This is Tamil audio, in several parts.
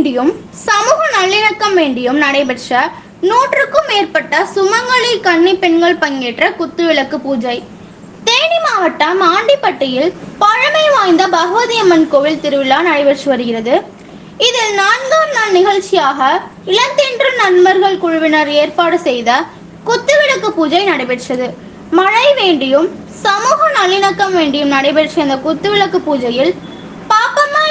வேண்டியும் சமூக நல்லிணக்கம் வேண்டியும் நடைபெற்ற நூற்றுக்கும் மேற்பட்ட சுமங்கலி கன்னி பெண்கள் பங்கேற்ற குத்துவிளக்கு பூஜை. தேனி மாவட்டம் ஆண்டிப்பட்டியில் பழமை வாய்ந்த பகவதி அம்மன் கோவில் திருவிழா நடைபெற்று வருகிறது. இதில் நான்காம் நாள் நிகழ்ச்சியாக இளந்தென்று நண்பர்கள் குழுவினர் ஏற்பாடு செய்த குத்துவிளக்கு பூஜை நடைபெற்றது. மழை வேண்டியும் சமூக நல்லிணக்கம் வேண்டியும் நடைபெற்ற இந்த குத்துவிளக்கு பூஜையில்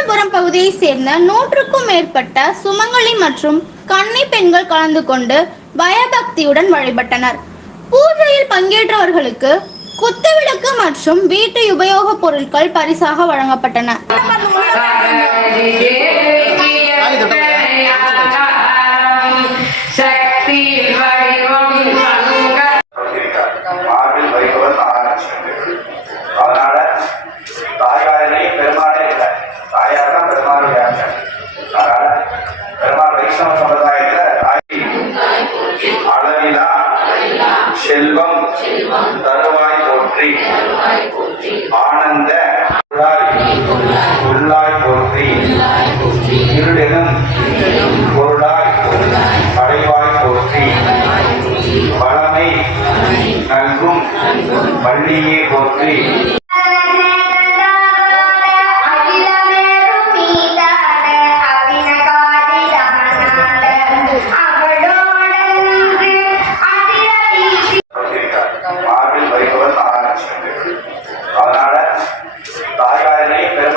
காஞ்சிபுரம் பகுதியை சேர்ந்த நூற்றுக்கும் மேற்பட்ட சுமங்கலி மற்றும் கன்னி பெண்கள் கலந்து கொண்டு பயபக்தியுடன் வழிபட்டனர். பூஜையில் பங்கேற்றவர்களுக்கு குத்துவிளக்கு மற்றும் வீட்டு உபயோகப் பொருட்கள் பரிசாக வழங்கப்பட்டன. செல்வம் தருவாய் போற்றி. ஆனந்த உள்ளாய் உள்ளாய் போற்றி. இருளிடம் பொருளாய் படைவாய் போற்றி. வளமை நல்கும் வள்ளியே போற்றி. lei per